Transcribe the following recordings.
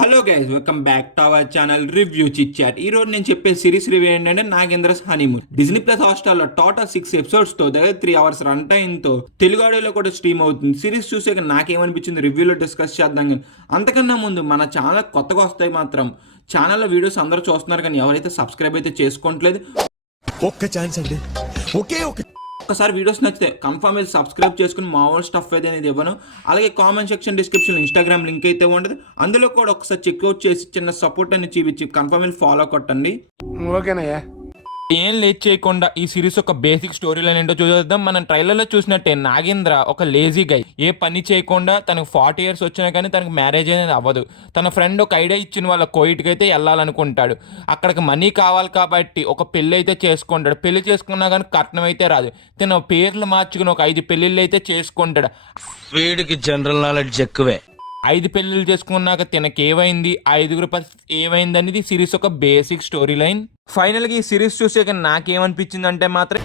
Hello guys, welcome back to our channel review chit chat. ఈ రోజు నేను చెప్పే సిరీస్ రివ్యూ ఏంటంటే నాగేంద్రస్ హనీమూన్. డిజ్నీ ప్లస్ హాట్‌స్టార్లో టోటల్ 6 ఎపిసోడ్స్ తో దగ్గర 3 అవర్స్ రన్ టైమ్ తో తెలుగు ఆడియోలో కూడా స్ట్రీమ్ అవుతుంది. సిరీస్ చూసాక నాకేమనిపించింది రివ్యూలో డిస్కస్ చేద్దాం. కానీ అంతకన్నా ముందు మన ఛానల్ కొత్తగా వస్తాయి మాత్రం ఛానల్లో వీడియోస్ అందరూ చూస్తున్నారు కానీ ఎవరైతే సబ్స్క్రైబ్ అయితే చేసుకోవట్లేదు. ఒక్క ఛాన్స్ అండి, ఒకే ఒక ఒకసారి వీడియోస్ నచ్చితే కన్ఫర్మ్ అయితే సబ్స్క్రైబ్ చేసుకుని మామూలు స్టఫ్ అయితే అనేది ఇవ్వను. అలాగే comment section description Instagram link అయితే ఉంటుంది, అందులో కూడా ఒకసారి చెక్అవుట్ చేసి చిన్న సపోర్ట్ అని చూపించి కన్ఫర్మ్ అయితే ఫాలో కొట్టండి. ఓకేనయ్యా. ఏం లేట్ చేయకుండా ఈ సిరీస్ ఒక బేసిక్ స్టోరీ లైన్ ఏంటో చూద్దాం. మనం ట్రైలర్లో చూసినట్టే నాగేంద్ర ఒక లేజీ గై, ఏ పని చేయకుండా తనకు 40 years వచ్చినా కానీ తనకు మ్యారేజ్ అనేది అవ్వదు. తన ఫ్రెండ్ ఒక ఐడియా ఇచ్చిన వాళ్ళ కోయిట్కి అయితే వెళ్ళాలనుకుంటాడు. అక్కడికి మనీ కావాలి కాబట్టి ఒక పెళ్ళి అయితే చేసుకుంటాడు. పెళ్లి చేసుకున్నా కానీ కట్నం అయితే రాదు. తన పేర్లు మార్చుకుని ఒక 5 పెళ్ళిళ్ళు అయితే చేసుకుంటాడు. వీడికి జనరల్ నాలెడ్జ్ ఎక్కువే. 5 పెళ్ళిళ్ళు చేసుకున్నాక తనకి ఏమైంది, 5 ఏమైంది అనేది సిరీస్ ఒక బేసిక్ స్టోరీ లైన్. ఫైనల్గా ఈ సిరీస్ చూసాక నాకేమనిపించింది అంటే మాత్రం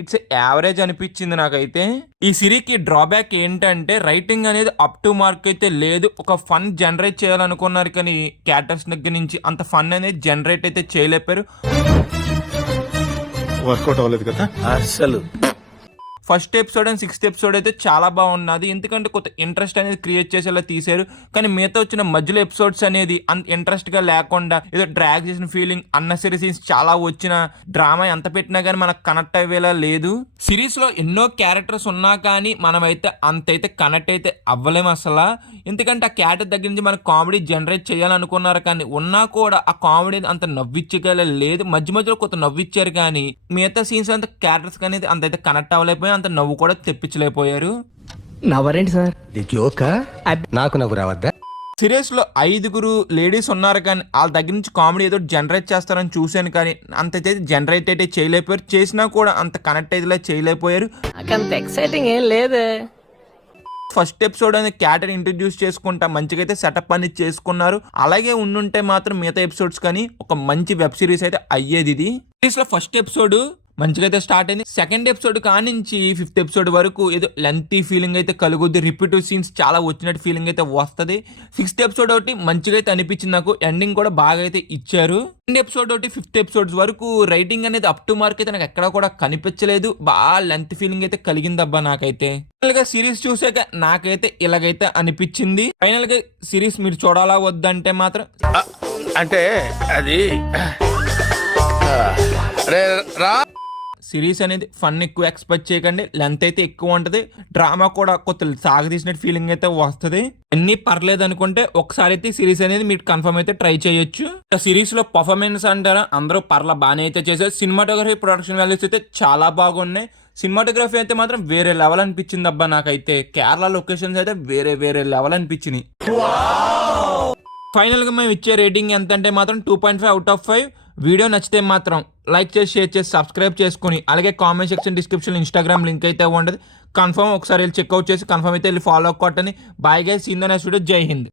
ఇట్స్ యావరేజ్ అనిపించింది నాకైతే. ఈ సిరీస్కి డ్రాబ్యాక్ ఏంటంటే రైటింగ్ అనేది అప్ టు మార్క్ అయితే లేదు. ఒక ఫన్ జనరేట్ చేయాలనుకున్నారు కానీ క్యారెక్టర్స్ దగ్గర నుంచి అంత ఫన్ అనేది జనరేట్ అయితే చేయలేపారు. వర్కౌట్ అవ్వలేదు కదా అసలు. First episode and 6th episode అయితే చాలా బాగున్నది, ఎందుకంటే కొత్త ఇంట్రెస్ట్ అనేది క్రియేట్ చేసేలా తీశారు. కానీ మిగతా వచ్చిన మధ్యలో ఎపిసోడ్స్ అనేది అంత ఇంట్రెస్ట్గా లేకుండా ఏదో డ్రాగ్ చేసిన ఫీలింగ్, అన్నెసరీ సీన్స్ చాలా వచ్చిన డ్రామా ఎంత పెట్టినా కానీ మనకు కనెక్ట్ అయ్యేలా లేదు. సిరీస్లో ఎన్నో క్యారెక్టర్స్ ఉన్నా కానీ మనమైతే అంతైతే కనెక్ట్ అయితే అవ్వలేము అసలు. ఎందుకంటే ఆ క్యారెక్టర్ దగ్గర నుంచి మనకు కామెడీ జనరేట్ చేయాలనుకున్నారు కానీ ఉన్నా కూడా ఆ కామెడీ అంత నవ్విచ్చగల లేదు. మధ్య మధ్యలో కొత్త నవ్విచ్చారు కానీ మిగతా సీన్స్ అంత క్యారెక్టర్స్ అనేది అంతైతే కనెక్ట్ అవ్వలేకపోయి, అంత నవ్వు కూడా తెప్పించలేకపోయారు. నవ్వరేంటి సార్? నాకు నవ్వు రావద్దా? సిరీస్ లో 5 లేడీస్ ఉన్నారు కానీ వాళ్ళ దగ్గర నుంచి కామెడీ ఏదో జనరేట్ చేస్తారని చూశాను కానీ అంతైతే జనరేట్ అయితే చేయలేకపోయారు. చేసినా కూడా అంత కనెక్ట్ అయితే చేయలేకపోయారు. అంత ఎక్సైటింగ్ ఏం లేదే. ఫస్ట్ ఎపిసోడ్ అనేది క్యారెక్టర్ ఇంట్రడ్యూస్ చేసుకుంటా మంచిగా అయితే సెటప్ అనేది చేసుకున్నారు. అలాగే ఉండుంటే మాత్రం మిగతా ఎపిసోడ్స్ కానీ ఒక మంచి వెబ్ సిరీస్ అయితే అయ్యేది. ఇది సిరీస్ లో ఫస్ట్ ఎపిసోడ్ మంచిగా అయితే స్టార్ట్ అయింది. సెకండ్ ఎపిసోడ్ కానించి 5th ఎపిసోడ్ వరకు ఏదో లెంతీ ఫీలింగ్ అయితే కలుగుద్ది. రిపీటివ్ సీన్స్ చాలా వచ్చినట్టు ఫీలింగ్ అయితే వస్తుంది. 6th ఎపిసోడ్ ఒకటి మంచిగా అయితే అనిపించింది నాకు. ఎండింగ్ కూడా బాగా అయితే ఇచ్చారు. 2nd ఎపిసోడ్ ఒకటి 5th ఎపిసోడ్స్ వరకు రైటింగ్ అనేది అప్ టు మార్క్ అయితే నాకు ఎక్కడ కూడా కనిపించలేదు. బాగా లెంత్ ఫీలింగ్ అయితే కలిగిందబ్బా నాకైతే. ఫైనల్ గా సిరీస్ చూసాక నాకైతే ఇలాగైతే అనిపించింది. ఫైనల్ గా సిరీస్ మీరు చూడాలా వద్దంటే మాత్రం అంటే అది సిరీస్ అనేది ఫన్ ఎక్కువ ఎక్స్పెక్ట్ చేయకండి. లెంత్ అయితే ఎక్కువ ఉంటుంది. డ్రామా కూడా కొత్త సాగదీసినట్టు ఫీలింగ్ అయితే వస్తుంది. అన్ని పర్లేదు అనుకుంటే ఒకసారి అయితే సిరీస్ అనేది మీరు కన్ఫర్మ్ అయితే ట్రై చేయొచ్చు. సిరీస్ లో పర్ఫార్మెన్స్ అంటారా అందరూ బాగానే అయితే చేశారు. సినిమాటోగ్రఫీ, ప్రొడక్షన్ వాల్యూస్ అయితే చాలా బాగున్నాయి. సినిమాటోగ్రఫీ అయితే మాత్రం వేరే లెవెల్ అనిపించింది అబ్బా నాకైతే. కేరళ లొకేషన్స్ అయితే వేరే లెవెల్ అనిపించినాయి. ఫైనల్ గా మేము ఇచ్చే రేటింగ్ ఎంత అంటే మాత్రం 2.5/5. వీడియో నచ్చితే మాత్రం లైక్ చేసి, షేర్ చేసి, సబ్స్క్రైబ్ చేసుకుని అలాగే comment section description Instagram link అయితే ఉండదు. కన్ఫర్మ్ ఒకసారి వెళ్ళి చెక్అవుట్ చేసి కన్ఫర్మ్ అయితే వెళ్ళి ఫాలో కొట్టని. Bye guys, see the next video. జై హింద్.